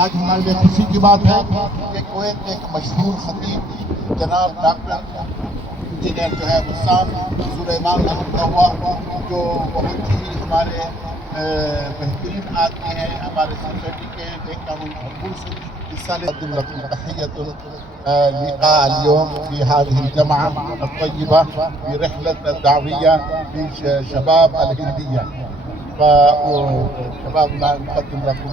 आज हमारे लिए खुशी की बात है कि कुवैत के एक मशहूर खतीब जनाब डॉक्टर इंजीनियर जो है हुस्सान सुलेमान रहमतुल्लाह, जो बहुत ही हमारे बेहतरीन आदमी हैं, हमारे सोसाइटी के नेक कानून भरपूर से हिस्सा लेते तहियतुल लिक़ा अल-यौम फी हाज़िहिल जमअ अत-तय्यिबा फी रिहलत दाविया फी शबाब अल-हिंदिया शबाबना नक़द्दिम लकुम।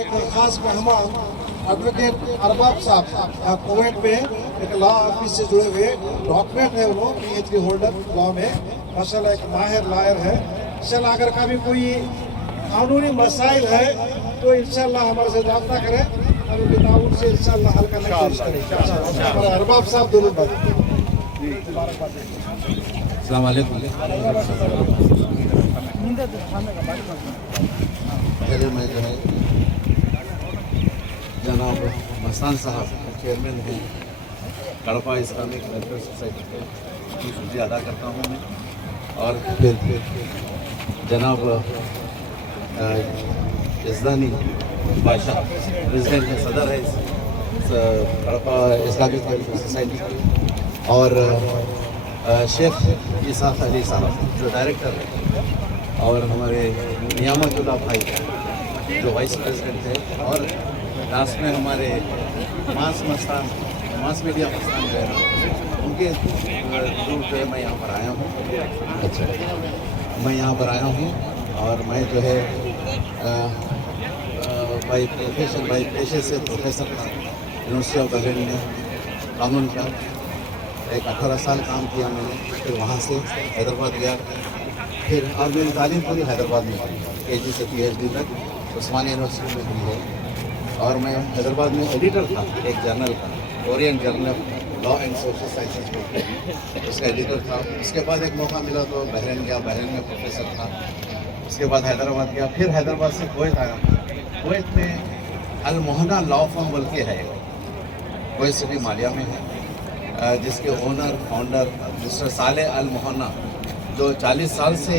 एक खास मेहमान एडवोकेट अरबाब साहब कुवैत में एक लॉ ऑफिस से जुड़े हुए डॉक्टरेट है, वो PhD होल्डर लॉ में, माशाल्लाह एक माहिर लॉयर है। इंशाल्लाह अगर कभी कोई कानूनी मसाइल है तो इंशाल्लाह हमारे से रब्ता करें और उनके ताउन से इंशाल्लाह हल करने की कोशिश करें। हमारे अरबाब साहब दोनों बात। अस्सलाम वालेकुम। पहले मैं जो है जनाब मस्तान साहब चेयरमैन हैं कड़पा इस्लामिक वेलफेयर सोसाइटी के शुक्रिया अदा करता हूँ मैं, और फिर जनाब यज़दानी बादशाह प्रेसिडेंट है, सदर है कड़पा इस्लामिक वेलफेयर सोसाइटी की, और शेख इसाक अली साहब जो डायरेक्टर है, और हमारे नियामतुल्लाह भाई जो वाइस प्रेसिडेंट है, और लास्ट में हमारे मास मीडिया मस्तान जो है उनके थ्रू जो है मैं यहाँ पर आया हूँ। अच्छा, मैं यहाँ पर आया हूँ और मैं जो है बाई पेशे से प्रोफेसर था यूनिवर्सिटी ऑफ बहरीन में कानून का। एक 18 साल काम किया मैंने, फिर वहाँ से हैदराबाद गया, फिर और मेरी तालीम पूरी हैदराबाद में की, KG से PhD तक उस्मानिया यूनिवर्सिटी में की है। और मैं हैदराबाद में एडिटर था एक जर्नल का, Orient journal law and social sciences में, उसका एडिटर था। उसके बाद एक मौका मिला तो बहरीन गया, बहरीन में प्रोफेसर था। उसके बाद हैदराबाद गया, फिर हैदराबाद से कुवैत आया। कुवैत में अल मोहना लॉ फर्म बोल के है, कुवैत सिटी मालिया में है, जिसके ओनर फाउंडर मिस्टर सालेह अल मोहना जो 40 साल से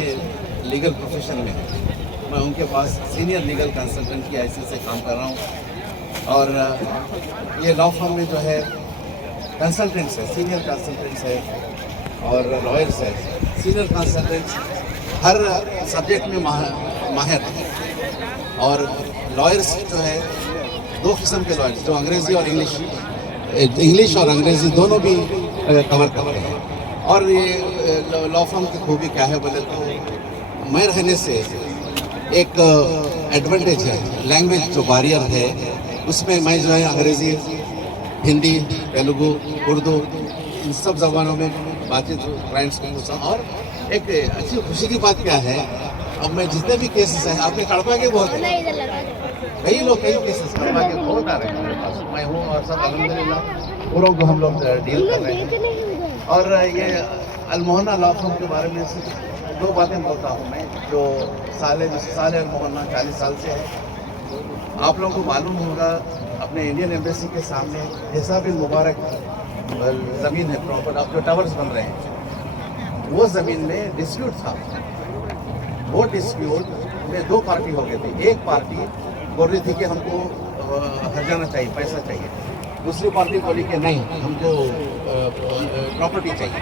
लीगल प्रोफेशन में है। मैं उनके पास सीनियर लीगल कंसल्टेंट की हैसियत से काम कर रहा हूँ। और ये लॉ फर्म में जो है कंसल्टेंट्स है, सीनियर कंसल्टेंट्स है और लॉयर्स है। सीनियर कंसल्टेंट्स हर सब्जेक्ट में माहिर है, और लॉयर्स जो है 2 किस्म के लॉयर्स, जो अंग्रेज़ी और इंग्लिश और अंग्रेज़ी दोनों भी कवर करते हैं। और ये लॉ फर्म की खूबी क्या है बोले तो, मैं रहने से एक एडवांटेज है, लैंग्वेज जो बैरियर है उसमें मैं जो है अंग्रेज़ी, हिंदी, तेलुगु, उर्दू इन सब ज़बानों में बातचीत क्लाइंट्स को पूछता हूँ। और एक अच्छी खुशी की बात क्या है, अब मैं जितने भी केसेस हैं, आपने कड़पा के बहुत कई लोग कई केसेस कड़पा के बहुत आ रहे हैं मेरे पास, मैं हूँ और सब अल्हम्दुलिल्लाह पूरों को हम लोग डील कर रहे हैं। और ये अल मोहना लॉ फर्म के बारे में सिर्फ 2 बातें बोलता हूँ मैं, जो साले अल मोहना 40 साल से है। आप लोगों को मालूम होगा अपने इंडियन एम्बेसी के सामने जैसा भी मुबारक ज़मीन है प्रॉपर, अब जो टावर्स बन रहे हैं, वो ज़मीन में डिस्प्यूट था। वो डिस्प्यूट में 2 पार्टी हो गए थे। एक पार्टी बोल रही थी कि हमको हर्जाना चाहिए, पैसा चाहिए। दूसरी पार्टी बोली कि नहीं, हमको प्रॉपर्टी चाहिए।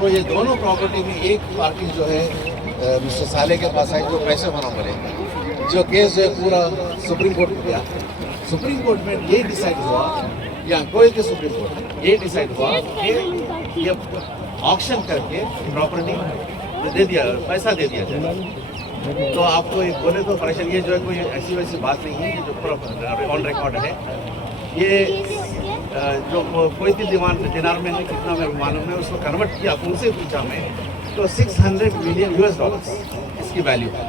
तो ये दोनों प्रॉपर्टी में एक पार्टी जो है मिस्टर साले के पास आई, जो पैसे भरना पड़ेगा। जो केस जो है पूरा सुप्रीम कोर्ट में गया। सुप्रीम कोर्ट में ये डिसाइड हुआ, या कोई के सुप्रीम कोर्ट ये डिसाइड हुआ कि ये ऑक्शन करके प्रॉपर्टी दे दिया, पैसा दे दिया जाए। तो आपको एक बोले तो परेशान, ये जो है कोई ऐसी वैसी बात नहीं है, जो ऑन रिकॉर्ड है। ये जो कोई भी दिनार में है, कितना मैं मालूम है, उसको कन्वर्ट किया, उनसे पूछा मैं, तो $600 मिलियन इसकी वैल्यू है।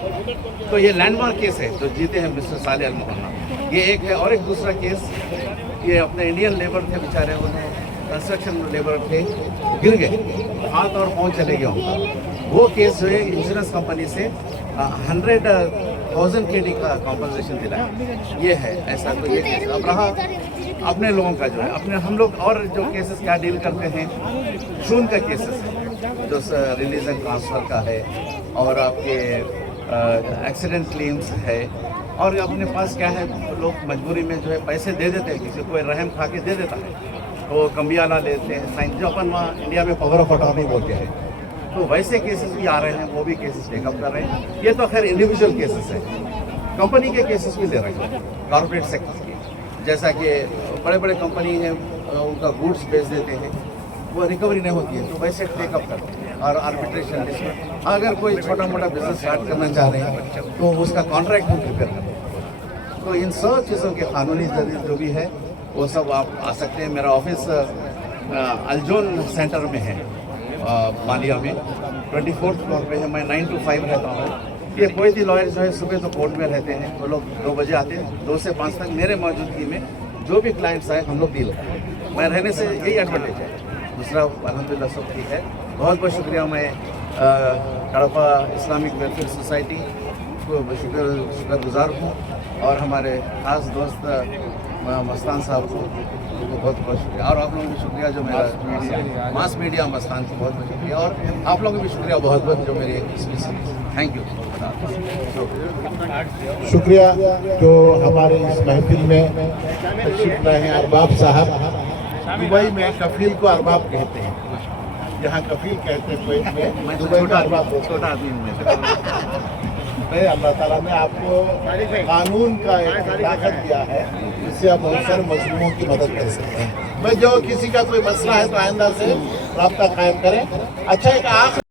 तो ये लैंडमार्क केस है जो जीते हैं मिस्टर सालेह अल मोहना, ये एक है। और एक दूसरा केस, ये अपने इंडियन लेबर थे बेचारे, उन्हें कंस्ट्रक्शन लेबर थे गिर गए, हाथ और पाँव चले गए उनका। वो केस जो है इंश्योरेंस कंपनी से 100,000 KD का कॉम्पनसेशन दिलाया। ये है ऐसा। तो ये केस अब रहा अपने लोगों का जो है, अपने हम लोग और जो केसेस क्या डील करते हैं, शून का केसेस है जो रिलीज एंड ट्रांसफ़र का है, और आपके एक्सीडेंट क्लेम्स है, और अपने पास क्या है, लोग मजबूरी में जो है पैसे दे देते हैं, किसी को रहम खा के दे देता है, तो कम्बियाला लेते हैं, साइन जो अपन वहाँ इंडिया में पावर ऑफ अटॉर्नी बोलते हैं। तो वैसे केसेस भी आ रहे हैं, वो भी केसेस टेकअप कर रहे हैं। ये तो खैर इंडिविजुअल केसेस है। कंपनी के केसेस भी ले रहे हैं, कॉर्पोरेट सेक्टर के, जैसा कि बड़े बड़े कंपनी हैं, उनका गुड्स बेच देते हैं, वो रिकवरी नहीं होती है, तो वैसे टेकअप करते हैं। और आर्बिट्रेशन डिस्प्यूट, अगर कोई छोटा मोटा बिजनेस स्टार्ट करना चाह रहे हैं तो उसका कॉन्ट्रैक्ट भी प्रिपेयर करते हैं। तो इन सब चीज़ों के कानूनी जरिए जो भी है वो सब आप आ सकते हैं। मेरा ऑफिस अल्जोन सेंटर में है, मालिया में 24th फ्लोर पे है। मैं 9 to 5 रहता हूँ। ये कोई भी लॉयर जो है सुबह तो कोर्ट में रहते हैं, वो लोग 2 बजे आते हैं, 2 से 5 तक मेरे मौजूदगी में जो भी क्लाइंट्स आए हम लोग डील करते हैं। मैं रहने से यही एडवांटेज है। दूसरा अल्हम्दुलिल्लाह सब ठीक है। बहुत बहुत शुक्रिया। मैं कड़पा इस्लामिक वेलफेयर सोसाइटी को शुक्रगुजार हूँ, और हमारे ख़ास दोस्त मस्तान साहब को बहुत बहुत शुक्रिया, और आप लोगों को शुक्रिया जो मेरा मास मीडिया मस्तान को बहुत बहुत शुक्रिया, और आप लोगों को भी शुक्रिया बहुत बहुत जो मेरे थैंक यू। शुक्रिया जो हमारे इस महफिल में तशरीफ लाए हैं अरबाब साहब। दुबई में कफील को अरबाब कहते हैं, यहाँ कफील कहते हैं कुवैत में, दुबई में अरबाब। छोटा आदमी मैं अल्लाह ताला ने आपको कानून का एक ताकत दिया है, जिससे आप बहुत सारे मजलूमों की मदद कर सकते हैं। मैं जो किसी का कोई मसला है तो आइंदा से राब्ता कायम करें। अच्छा, एक आखिरी